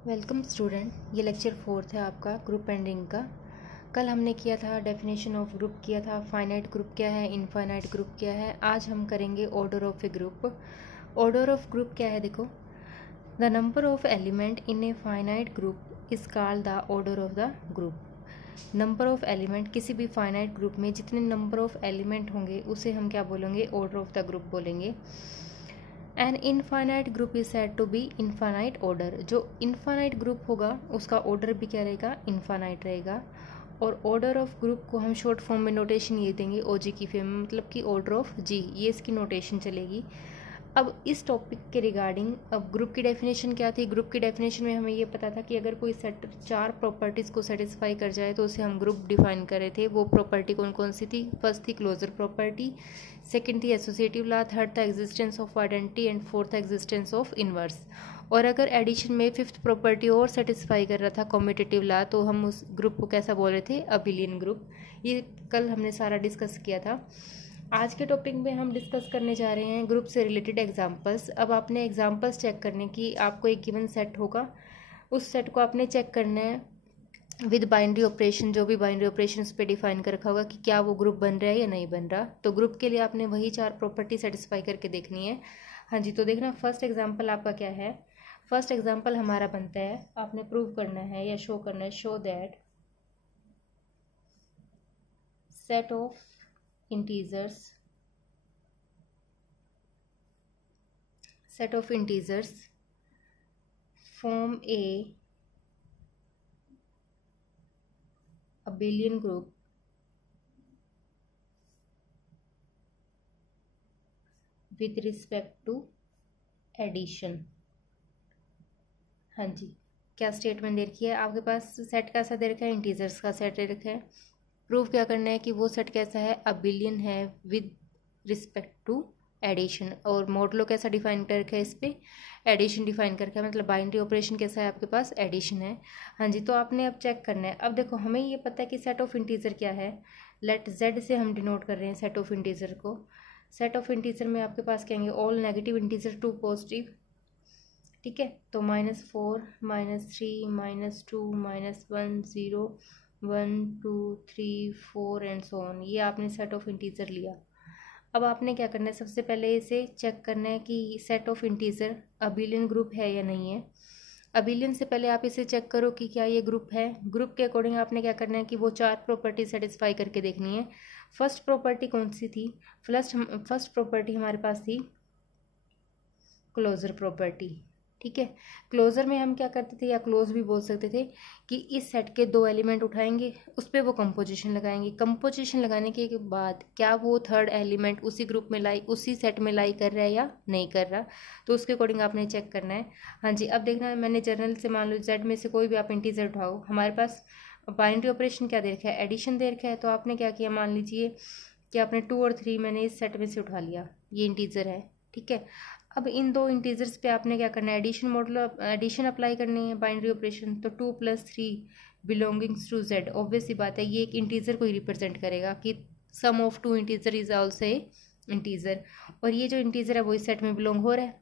Welcome student, ये lecture 4 है आपका ग्रुप एंड रिंग का। कल हमने किया था डेफिनेशन ऑफ ग्रुप, किया था फाइनाइट ग्रुप क्या है, इनफाइनाइट ग्रुप क्या है। आज हम करेंगे order of A group. Order of group क्या है, देखो, the number of element in a finite group is called the order of the group. Number of element, किसी भी फाइनाइट ग्रुप में जितने नंबर ऑफ एलिमेंट होंगे उसे हम क्या बोलेंगे, ऑर्डर ऑफ द ग्रुप बोलेंगे। An infinite group is said to be infinite order. जो इनफाइनाइट ग्रुप होगा उसका ऑर्डर भी क्या रहेगा, इनफाइनाइट रहेगा। और ऑर्डर ऑफ ग्रुप को हम शॉर्ट फॉर्म में नोटेशन ये देंगे ओजी की फॉर्म में, मतलब कि ऑर्डर ऑफ जी, ये इसकी नोटेशन चलेगी। अब इस टॉपिक के रिगार्डिंग, अब ग्रुप की डेफिनेशन क्या थी। ग्रुप की डेफिनेशन में हमें ये पता था कि अगर कोई सेट 4 प्रॉपर्टीज़ को सेटिस्फाई कर जाए तो उसे हम ग्रुप डिफाइन कर रहे थे। वो प्रॉपर्टी कौन कौन सी थी। फर्स्ट थी क्लोजर प्रॉपर्टी, सेकंड थी एसोसिएटिव लॉ, थर्ड था existence of identity and fourth था एग्जिस्टेंस ऑफ इनवर्स। और अगर एडिशन में फिफ्थ प्रॉपर्टी और सेटिस्फाई कर रहा था कॉम्यूटेटिव लॉ, तो हम उस ग्रुप को कैसा बोल रहे थे, अबिलियन ग्रुप। ये कल हमने सारा डिस्कस किया था। आज के टॉपिक में हम डिस्कस करने जा रहे हैं ग्रुप से रिलेटेड एग्जांपल्स। अब आपने एग्जांपल्स चेक करने की, आपको एक गिवन सेट होगा, उस सेट को आपने चेक करना है विद बाइनरी ऑपरेशन। जो भी बाइनरी ऑपरेशन उस पर डिफाइन कर रखा होगा कि क्या वो ग्रुप बन रहा है या नहीं बन रहा। तो ग्रुप के लिए आपने वही 4 प्रॉपर्टी सेटिस्फाई करके देखनी है। हाँ जी, तो देखना फर्स्ट एग्जाम्पल आपका क्या है। फर्स्ट एग्जाम्पल हमारा बनता है, आपने प्रूव करना है या शो करना है, show that set of integers form a abelian group with respect to addition। हाँ जी, क्या स्टेटमेंट दे रखी है आपके पास, सेट कैसा दे रखा है, इंटीजर्स का सेट दे रखा है। प्रूव क्या करना है कि वो सेट कैसा है, अबिलियन है विद रिस्पेक्ट टू एडिशन। और मॉडलो कैसा डिफाइन कर रखा है, इस पर एडिशन डिफाइन कर रखा है, मतलब बाइनरी ऑपरेशन कैसा है आपके पास, एडिशन है। हाँ जी, तो आपने अब चेक करना है। अब देखो, हमें ये पता है कि सेट ऑफ इंटीजर क्या है। लेट जेड से हम डिनोट कर रहे हैं सेट ऑफ इंटीजर को। सेट ऑफ इंटीजर में आपके पास क्या होंगे, ऑल नेगेटिव इंटीजर, 2 पॉजिटिव, ठीक है। तो -4, -3, -2, -1, 0, 1, 2, 3, 4 एंड सो ऑन। ये आपने सेट ऑफ इंटीजर लिया। अब आपने क्या करना है, सबसे पहले इसे चेक करना है कि set of integer abelian group है या नहीं है। अबिलियन से पहले आप इसे चेक करो कि क्या ये ग्रुप है। ग्रुप के अकॉर्डिंग आपने क्या करना है कि वो 4 प्रॉपर्टी सेटिस्फाई करके देखनी है। फर्स्ट प्रॉपर्टी कौन सी थी, फर्स्ट प्रॉपर्टी हमारे पास थी क्लोजर प्रॉपर्टी, ठीक है। क्लोजर में हम क्या करते थे, या क्लोज भी बोल सकते थे, कि इस सेट के 2 एलिमेंट उठाएंगे, उस पर वो कंपोजिशन लगाएंगे। कंपोजिशन लगाने के बाद क्या वो थर्ड एलिमेंट उसी ग्रुप में लाई, उसी सेट में लाई कर रहा है या नहीं कर रहा, तो उसके अकॉर्डिंग आपने चेक करना है। हाँ जी, अब देखना है, मैंने जर्नल से मान लो जेड में से कोई भी आप इंटीजर उठाओ, हमारे पास बाइनरी ऑपरेशन क्या दे रखा है, एडिशन दे रखा है। तो आपने क्या किया, मान लीजिए कि आपने 2 और 3 मैंने इस सेट में से उठा लिया, ये इंटीजर है, ठीक है। अब इन 2 इंटीजर्स पे आपने क्या करना है, एडिशन मॉडल, एडिशन अप्लाई करनी है, बाइनरी ऑपरेशन। तो 2 + 3 बिलोंगिंग्स टू जेड, ऑब्वियस सी बात है ये एक इंटीजर को ही रिप्रेजेंट करेगा कि sum of 2 integer is also a integer. और ये जो इंटीजर है वो इस सेट में बिलोंग हो रहा है,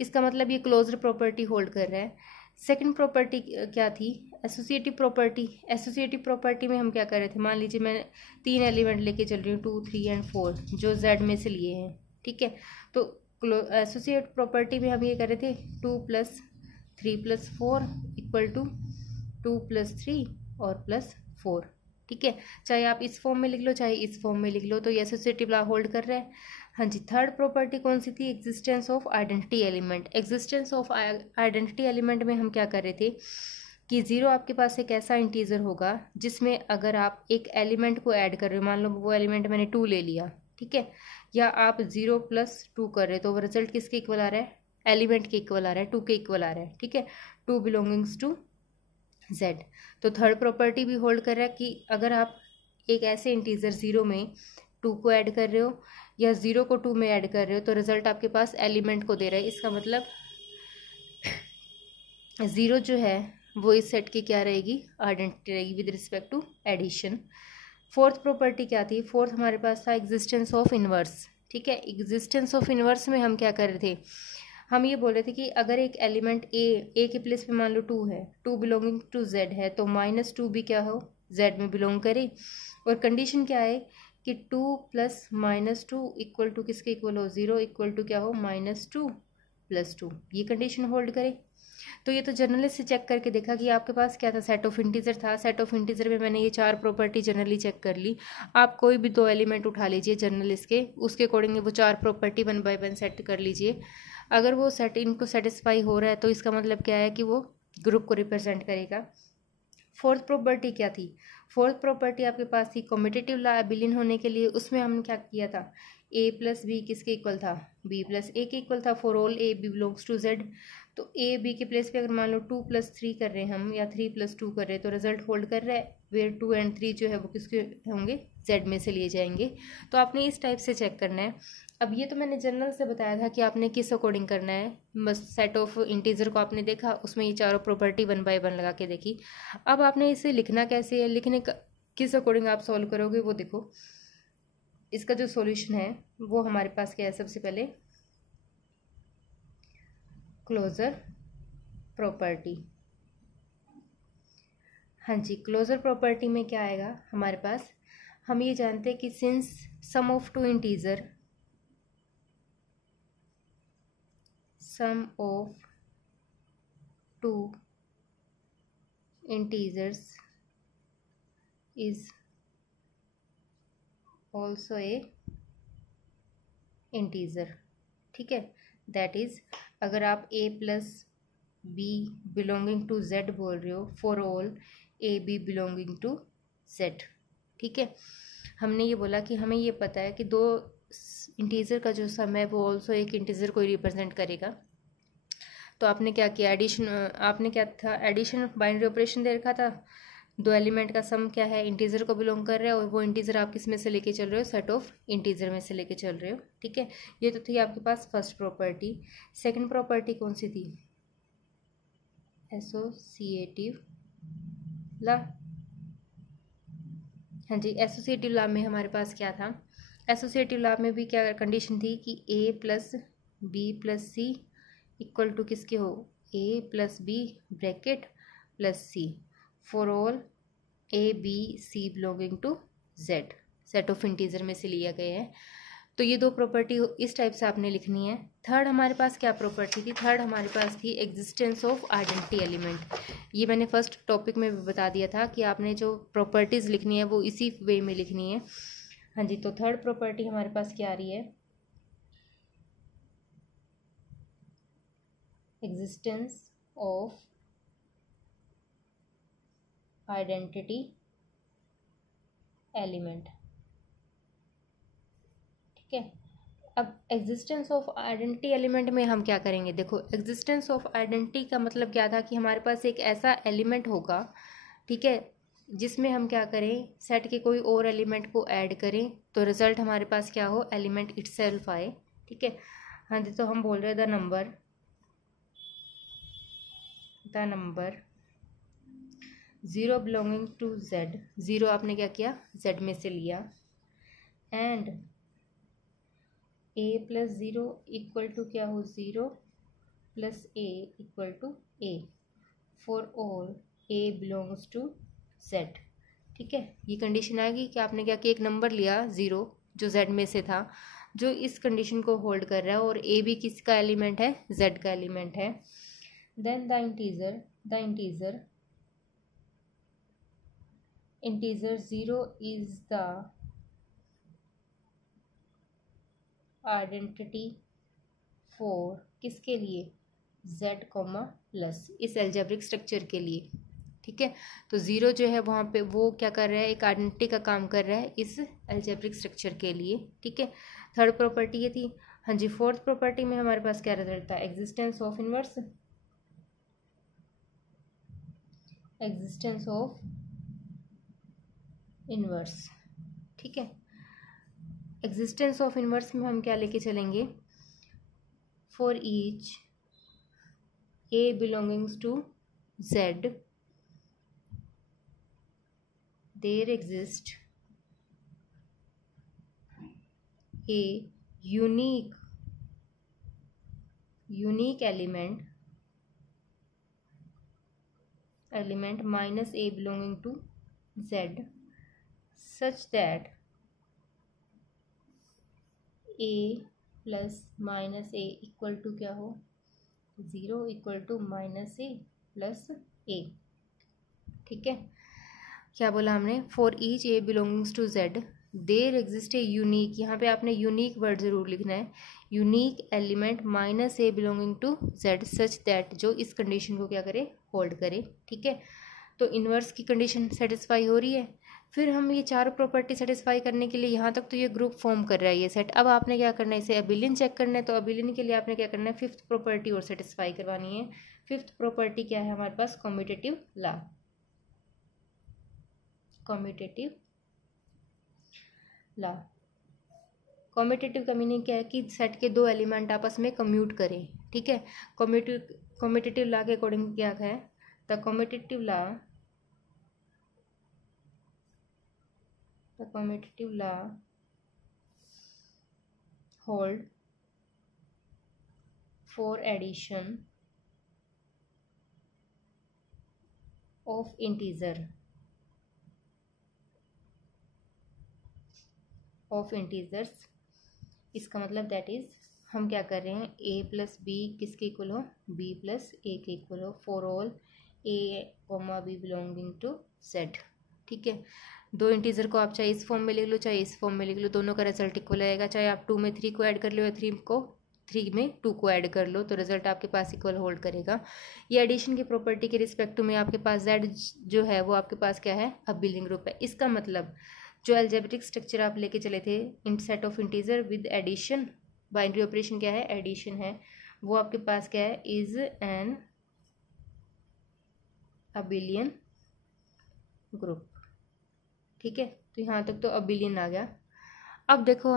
इसका मतलब ये क्लोजर प्रॉपर्टी होल्ड कर रहा है। सेकंड प्रॉपर्टी क्या थी, एसोसिएटिव प्रॉपर्टी। एसोसिएटिव प्रॉपर्टी में हम क्या कर रहे थे, मान लीजिए मैं 3 एलिमेंट लेके चल रही हूँ, 2, 3 एंड 4, जो जेड में से लिए हैं, ठीक है। तो एसोसिएट प्रॉपर्टी में हम ये कर रहे थे 2 + 3 + 4 = 2 + 3 और +4, ठीक है। चाहे आप इस फॉर्म में लिख लो चाहे इस फॉर्म में लिख लो, तो ये एसोसिएटिव लॉ होल्ड कर रहा है। हाँ जी, थर्ड प्रॉपर्टी कौन सी थी, existence of identity element. Existence of identity element में हम क्या कर रहे थे कि 0 आपके पास एक ऐसा इंटीजर होगा जिसमें अगर आप एक एलिमेंट को ऐड कर रहे हो, मान लो वो एलिमेंट मैंने 2 ले लिया, ठीक है, या आप 0 + 2 कर रहे हो, तो वो रिजल्ट किसके इक्वल आ रहा है, एलिमेंट के इक्वल आ रहा है, 2 के इक्वल आ रहा है, ठीक है। 2 बिलोंगिंग्स टू जेड। तो थर्ड प्रॉपर्टी भी होल्ड कर रहा है कि अगर आप एक ऐसे इंटीजर 0 में 2 को ऐड कर रहे हो या 0 को 2 में ऐड कर रहे हो, तो रिजल्ट आपके पास एलिमेंट को दे रहा है। इसका मतलब 0 जो है वो इस सेट की क्या रहेगी, आइडेंटिटी रहेगी with respect to addition. Fourth property क्या थी, फोर्थ हमारे पास था एग्जिस्टेंस ऑफ इनवर्स, ठीक है। एग्जिस्टेंस ऑफ इनवर्स में हम क्या कर रहे थे, हम ये बोल रहे थे कि अगर एक एलिमेंट ए के प्लेस पे मान लो 2 है, 2 बिलोंगिंग टू जेड है, तो -2 भी क्या हो, जेड में बिलोंग करे। और कंडीशन क्या है कि 2 प्लस -2 इक्वल टू किसके इक्वल हो, 0 इक्वल टू क्या हो, -2 + 2, ये कंडीशन होल्ड करे। तो ये तो जनरली से चेक करके देखा कि आपके पास क्या था, सेट ऑफ इंटीजर था। सेट ऑफ इंटीजर में मैंने ये 4 प्रॉपर्टी जनरली चेक कर ली। आप कोई भी 2 एलिमेंट उठा लीजिए जनरल इसके, उसके अकॉर्डिंग वो 4 प्रॉपर्टी 1 बाय 1 सेट कर लीजिए। अगर वो सेट इनको सेटिस्फाई हो रहा है तो इसका मतलब क्या है कि वो ग्रुप को रिप्रेजेंट करेगा। फोर्थ प्रॉपर्टी क्या थी, फोर्थ प्रॉपर्टी आपके पास थी कॉम्पिटिटिव ला एबिलियन होने के लिए। उसमें हमने क्या किया था, a + b किसके इक्वल था, b + a के इक्वल था for all a b belongs to z। तो a b के प्लेस पे अगर मान लो 2 + 3 कर रहे हैं हम, या 3 + 2 कर रहे हैं, तो रिजल्ट होल्ड कर रहा है, वेयर 2 और 3 जो है वो किसके होंगे, z में से लिए जाएंगे। तो आपने इस टाइप से चेक करना है। अब ये तो मैंने जनरल से बताया था कि आपने किस अकॉर्डिंग करना है, बस सेट ऑफ इंटीजर को आपने देखा, उसमें ये चारों प्रॉपर्टी 1 बाय 1 लगा के देखी। अब आपने इसे लिखना कैसे है, लिखने का किस अकॉर्डिंग आप सॉल्व करोगे वो देखो। इसका जो सॉल्यूशन है वो हमारे पास क्या है, सबसे पहले क्लोजर प्रॉपर्टी। हाँ जी, क्लोजर प्रॉपर्टी में क्या आएगा हमारे पास, हम ये जानते हैं कि since sum of 2 integer, sum of 2 integers is also a integer। ठीक है, दैट इज अगर आप a + b belonging to z बोल रहे हो, for all a b belonging to z। ठीक है, हमने ये बोला कि हमें ये पता है कि 2 इंटीजर का जो सम है वो ऑल्सो एक इंटीजर को रिप्रेजेंट करेगा। तो आपने क्या किया, एडिशन, आपने क्या था, एडिशन बाइनरी ऑपरेशन दे रखा था। 2 एलिमेंट का सम क्या है, इंटीजर को बिलोंग कर रहा है, और वो इंटीजर आप किस में से लेके चल रहे हो, सेट ऑफ इंटीजर में से लेके चल रहे हो। ठीक है, ये तो थी आपके पास फर्स्ट प्रॉपर्टी। सेकंड प्रॉपर्टी कौन सी थी, एसोसिएटिव ला। हाँ जी, एसोसिएटिव ला में हमारे पास क्या था, एसोसिएटिव ला में भी क्या कंडीशन थी कि a + b + c equal to किसके हो, a + b bracket +c for all a b c belonging to z, set of integer में से लिया गया है। तो ये 2 प्रॉपर्टी इस टाइप से आपने लिखनी है। थर्ड हमारे पास क्या प्रॉपर्टी थी, थर्ड हमारे पास थी एग्जिस्टेंस ऑफ आइडेंटिटी एलिमेंट। ये मैंने फर्स्ट टॉपिक में भी बता दिया था कि आपने जो प्रॉपर्टीज लिखनी है वो इसी वे में लिखनी है। हाँ जी, तो थर्ड प्रॉपर्टी हमारे पास क्या आ रही है, एग्जिस्टेंस ऑफ आइडेंटिटी एलिमेंट। ठीक है, अब एग्जिस्टेंस ऑफ आइडेंटिटी एलिमेंट में हम क्या करेंगे, देखो एग्जिस्टेंस ऑफ आइडेंटिटी का मतलब क्या था कि हमारे पास एक ऐसा एलिमेंट होगा, ठीक है, जिसमें हम क्या करें, सेट के कोई और एलिमेंट को ऐड करें तो रिजल्ट हमारे पास क्या हो, एलिमेंट इटसेल्फ आए। ठीक है, हाँ जी, तो हम बोल रहे हैं the number 0 belonging to z, 0 आपने क्या किया, z में से लिया, एंड a + 0 इक्वल टू क्या हो, 0 + a equal to a for all a belongs to z। ठीक है, ये कंडीशन आएगी कि आपने क्या किया, एक नंबर लिया 0 जो z में से था, जो इस कंडीशन को होल्ड कर रहा है, और a भी किसका एलिमेंट है, z का एलिमेंट है। Then the integer 0 is the identity for किसके लिए, z, प्लस, इस एल्जेब्रिक स्ट्रक्चर के लिए। ठीक है, तो 0 जो है वहाँ पे वो क्या कर रहा है, एक आइडेंटिटी का काम कर रहा है इस एल्जेब्रिक स्ट्रक्चर के लिए। ठीक है, थर्ड प्रॉपर्टी ये थी। हाँ जी, फोर्थ प्रॉपर्टी में हमारे पास क्या रिजल्ट था, एग्जिस्टेंस ऑफ इनवर्स। ठीक है, एग्जिस्टेंस ऑफ इनवर्स में हम क्या लेके चलेंगे, for each a belongings to z there exist a unique unique element minus A belonging to Z such that A plus minus A equal to क्या हो, 0 equal to minus A plus A. ठीक है, क्या बोला हमने, for each A belongings to Z there exist a unique, यहाँ पे आपने यूनिक वर्ड जरूर लिखना है, unique element minus A belonging to Z such that, जो इस कंडीशन को क्या करे, होल्ड करे। ठीक है, तो इन्वर्स की कंडीशन सेटिस्फाई हो रही है। फिर हम ये चारों प्रॉपर्टी सेटिस्फाई करने के लिए, यहाँ तक तो ये ग्रुप फॉर्म कर रहा है ये सेट। अब आपने क्या करना है, इसे अबिलियन चेक करना है, तो अबिलियन के लिए आपने क्या करना है, फिफ्थ प्रॉपर्टी और सेटिस्फाई करवानी है। फिफ्थ प्रॉपर्टी क्या है हमारे पास, commutative law. Commutative law, commutative का मीनिंग क्या है कि सेट के दो एलिमेंट आपस में कम्यूट करें। ठीक है, कम्यूटेटिव लॉ के अकॉर्डिंग क्या है, the commutative law hold for addition of integers. इसका मतलब दैट इज हम क्या कर रहे हैं, a प्लस बी किसके इक्वल हो, b प्लस ए के इक्वल हो, for all a comma b belonging to z। ठीक है, दो इंटीजर को आप चाहे इस फॉर्म में लिख लो चाहे इस फॉर्म में लिख लो, दोनों का रिजल्ट इक्वल आएगा। चाहे आप 2 में 3 को ऐड कर लो या 3 में 2 को ऐड कर लो, तो रिजल्ट आपके पास इक्वल होल्ड करेगा। ये एडिशन की प्रॉपर्टी के रिस्पेक्ट में आपके पास z जो है वो आपके पास क्या है, अबिलियन ग्रुप है। इसका मतलब जो अलजेब्रिक स्ट्रक्चर आप लेके चले थे in set of integer with addition, binary operation क्या है, एडिशन है, वो आपके पास क्या है, इज एन अबिलियन ग्रुप। ठीक है, तो यहाँ तक तो अबिलियन आ गया। अब देखो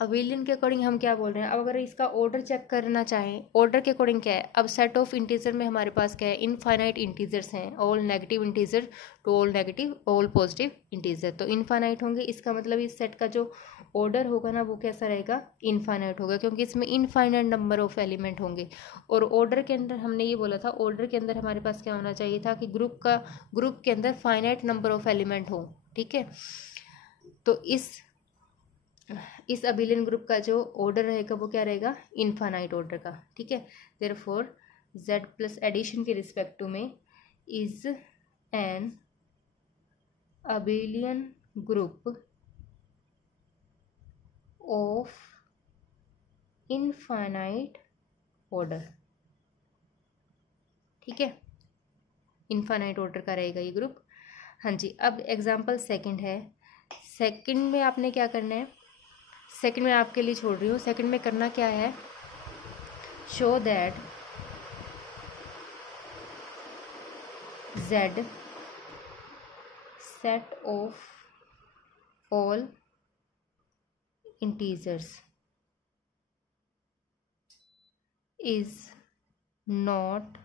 अबिलियन के अकॉर्डिंग हम क्या बोल रहे हैं, अब अगर इसका ऑर्डर चेक करना चाहें, ऑर्डर के अकॉर्डिंग क्या है, अब सेट ऑफ इंटीजर में हमारे पास क्या है, इनफाइनाइट इंटीजर्स हैं, all negative integer to all negative all positive integer, तो इनफाइनाइट होंगे। इसका मतलब इस सेट का जो ऑर्डर होगा ना वो कैसा रहेगा, इनफाइनाइट होगा, क्योंकि इसमें इनफाइनाइट नंबर ऑफ एलिमेंट होंगे। और ऑर्डर के अंदर हमने ये बोला था, ऑर्डर के अंदर हमारे पास क्या होना चाहिए था कि ग्रुप के अंदर फाइनाइट नंबर ऑफ एलिमेंट हो। ठीक है, तो इस अबिलियन ग्रुप का जो ऑर्डर रहेगा वो क्या रहेगा, इनफाइनाइट ऑर्डर का। ठीक है, देयरफॉर z प्लस एडिशन के रिस्पेक्ट टू में is an abelian group of infinite order. ठीक है, इनफाइनाइट ऑर्डर का रहेगा ये ग्रुप। हाँ जी, अब एग्जाम्पल सेकंड है। सेकंड में आपने क्या करना है, सेकंड में आपके लिए छोड़ रही हूँ, सेकंड में करना क्या है, show that z set of all integers is not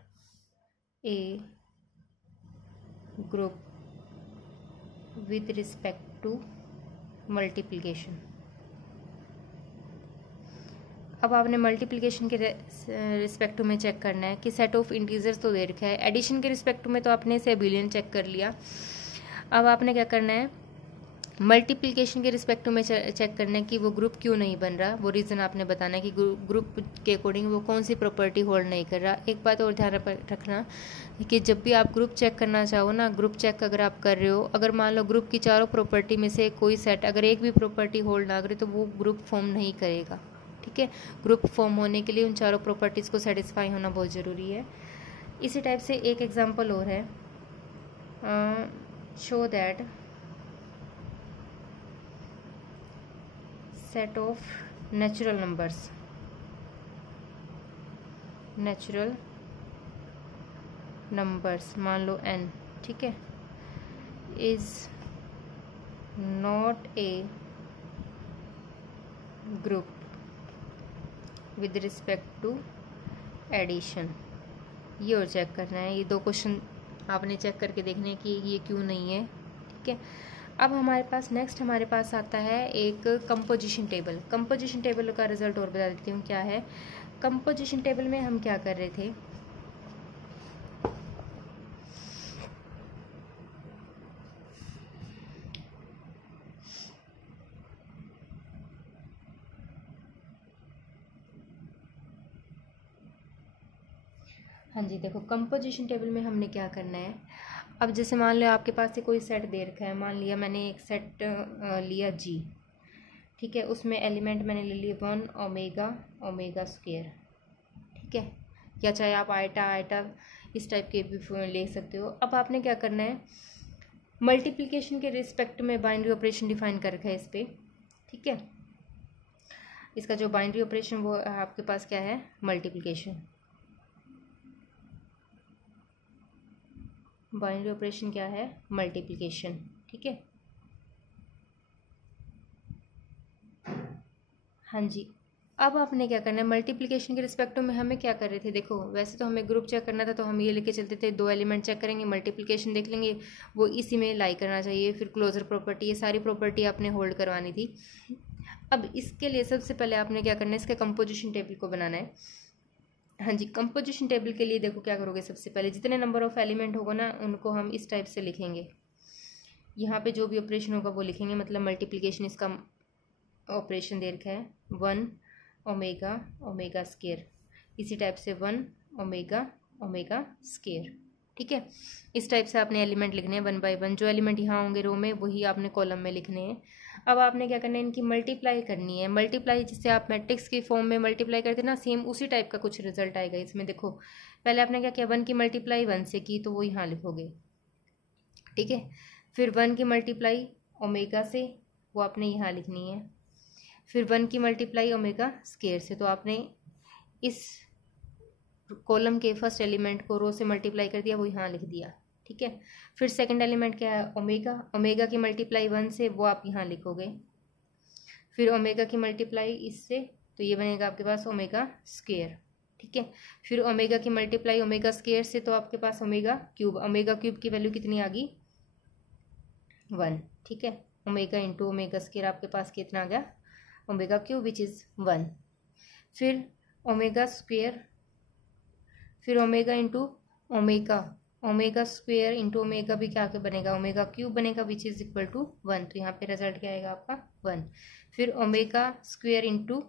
a group with respect to multiplication. अब आपने मल्टीप्लिकेशन के रिस्पेक्ट में चेक करना है कि सेट ऑफ इंटीजर्स तो दे रखा है, एडिशन के रिस्पेक्ट में तो आपने इसे अबिलियन चेक कर लिया। अब आपने क्या करना है, मल्टीप्लिकेशन के रिस्पेक्ट में चेक करना है कि वो ग्रुप क्यों नहीं बन रहा, वो रीज़न आपने बताना है कि ग्रुप के अकॉर्डिंग वो कौन सी प्रॉपर्टी होल्ड नहीं कर रहा। एक बात और ध्यान रखना कि जब भी आप ग्रुप चेक करना चाहो ना, ग्रुप चेक अगर आप कर रहे हो, अगर मान लो ग्रुप की चारों प्रॉपर्टी में से कोई सेट अगर एक भी प्रॉपर्टी होल्ड ना करे तो वो ग्रुप फॉर्म नहीं करेगा। ठीक है, ग्रुप फॉर्म होने के लिए उन चारों प्रॉपर्टीज़ को सेटिस्फाई होना बहुत ज़रूरी है। इसी टाइप से एक एग्जांपल और है, show that set of natural numbers मान लो n, ठीक है, is not a group with respect to addition. ये और चेक करना है, ये दो क्वेश्चन आपने चेक करके देखने कि ये क्यों नहीं है। ठीक है, अब हमारे पास नेक्स्ट हमारे पास आता है एक कंपोजिशन टेबल। कंपोजिशन टेबल का रिजल्ट और बता देती हूँ क्या है। कंपोजिशन टेबल में हम क्या कर रहे थे, हाँ जी देखो कंपोजिशन टेबल में हमने क्या करना है। अब जैसे मान लो आपके पास से कोई सेट दे रखा है, मान लिया मैंने एक सेट लिया जी, ठीक है, उसमें एलिमेंट मैंने ले लिए 1 ओमेगा ओमेगा स्क्वायर, ठीक है, या चाहे आप आइटा आइटा इस टाइप के भी ले सकते हो। अब आपने क्या करना है, मल्टीप्लिकेशन के रिस्पेक्ट में बाइनरी ऑपरेशन डिफाइन कर रखा है इस पर, ठीक है। इसका जो बाइनरी ऑपरेशन वो आपके पास क्या है, मल्टीप्लिकेशन। बाइनरी ऑपरेशन क्या है, मल्टीप्लिकेशन, ठीक है। हाँ जी, अब आपने क्या करना है, मल्टीप्लिकेशन के रिस्पेक्ट में हमें क्या कर रहे थे, देखो वैसे तो हमें ग्रुप चेक करना था तो हम ये लेके चलते थे, 2 एलिमेंट चेक करेंगे, मल्टीप्लिकेशन देख लेंगे, वो इसी में लाई करना चाहिए, फिर क्लोजर प्रॉपर्टी, ये सारी प्रॉपर्टी आपने होल्ड करवानी थी। अब इसके लिए सबसे पहले आपने क्या करना है, इसके कंपोजिशन टेबल को बनाना है। हाँ जी, कंपोजिशन टेबल के लिए देखो क्या करोगे, सबसे पहले जितने नंबर ऑफ एलिमेंट होगा ना उनको हम इस टाइप से लिखेंगे। यहाँ पे जो भी ऑपरेशन होगा वो लिखेंगे, मतलब मल्टीप्लिकेशन इसका ऑपरेशन दे रखा है 1 ओमेगा ओमेगा स्क्वायर, इसी टाइप से 1 ओमेगा ओमेगा स्क्वायर, ठीक है। इस टाइप से आपने एलिमेंट लिखने हैं 1 बाय 1, जो एलिमेंट यहाँ होंगे रो में वही आपने कॉलम में लिखने हैं। अब आपने क्या करना है, इनकी मल्टीप्लाई करनी है। मल्टीप्लाई जिससे आप मैट्रिक्स की फॉर्म में मल्टीप्लाई करते हैं ना, सेम उसी टाइप का कुछ रिजल्ट आएगा इसमें। देखो पहले आपने क्या किया, 1 की मल्टीप्लाई 1 से की तो वो यहाँ लिखोगे, ठीक है। फिर 1 की मल्टीप्लाई ओमेगा से, वो आपने यहाँ लिखनी है। फिर 1 की मल्टीप्लाई ओमेगा स्क्वायर से, तो आपने इस कॉलम के फर्स्ट एलिमेंट को रो से मल्टीप्लाई कर दिया, वो यहाँ लिख दिया, ठीक है। फिर सेकंड एलिमेंट क्या है, ओमेगा, ओमेगा की मल्टीप्लाई 1 से, वो आप यहाँ लिखोगे। फिर ओमेगा की मल्टीप्लाई इससे, तो ये बनेगा आपके पास ओमेगा स्क्वायर, ठीक है। फिर ओमेगा की मल्टीप्लाई ओमेगा स्क्वायर से, तो आपके पास ओमेगा क्यूब, ओमेगा क्यूब की वैल्यू कितनी आ गई 1, ठीक है। ओमेगा इंटू ओमेगा स्क्वायर आपके पास कितना आ गया, ओमेगा क्यूब विच इज़ 1। फिर ओमेगा स्क्वायर, फिर omega into omega, omega square into omega भी क्या बनेगा, ओमेगा क्यूब बनेगा विच इज इक्वल टू 1, तो यहाँ पे रिजल्ट क्या आएगा आपका 1। फिर omega square into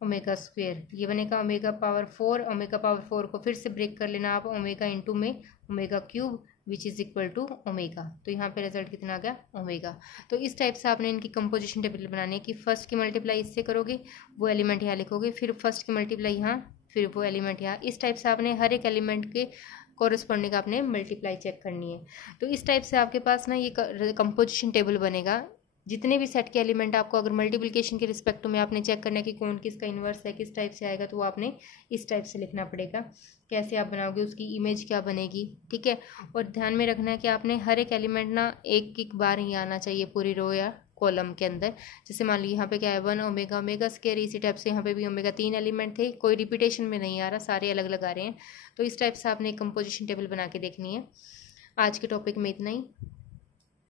omega square, ये बनेगा ओमेगा पावर 4, ओमेगा पावर 4 को फिर से ब्रेक कर लेना आप ओमेगा इंटू में omega cube which is equal to omega, तो यहाँ पे रिजल्ट कितना आ गया ओमेगा। तो इस टाइप से आपने इनकी कंपोजिशन टेबल बनानी है कि फर्स्ट की मल्टीप्लाई इससे करोगे, वो एलिमेंट यहाँ लिखोगे, फिर फर्स्ट की मल्टीप्लाई यहाँ, फिर वो एलिमेंट यहाँ। इस टाइप से आपने हर एक एलिमेंट के कॉरस्पॉन्डिंग आपने मल्टीप्लाई चेक करनी है। तो इस टाइप से आपके पास ना ये कंपोजिशन टेबल बनेगा। जितने भी सेट के एलिमेंट आपको अगर मल्टीप्लिकेशन के रिस्पेक्ट में आपने चेक करना है कि कौन किसका इन्वर्स है, किस टाइप से आएगा, तो वो आपने इस टाइप से लिखना पड़ेगा। कैसे आप बनाओगे, उसकी इमेज क्या बनेगी, ठीक है। और ध्यान में रखना है कि आपने हर एक एलिमेंट ना एक एक बार ही आना चाहिए पूरी रो या कॉलम के अंदर। जैसे मान लीजिए यहाँ पे क्या है 1 ओमेगा ओमेगा स्क्वायर, इसी टाइप से यहाँ पे भी ओमेगा 3 एलिमेंट थे, कोई रिपीटेशन में नहीं आ रहा, सारे अलग अलग आ रहे हैं। तो इस टाइप से आपने एक कंपोजिशन टेबल बना के देखनी है। आज के टॉपिक में इतना ही।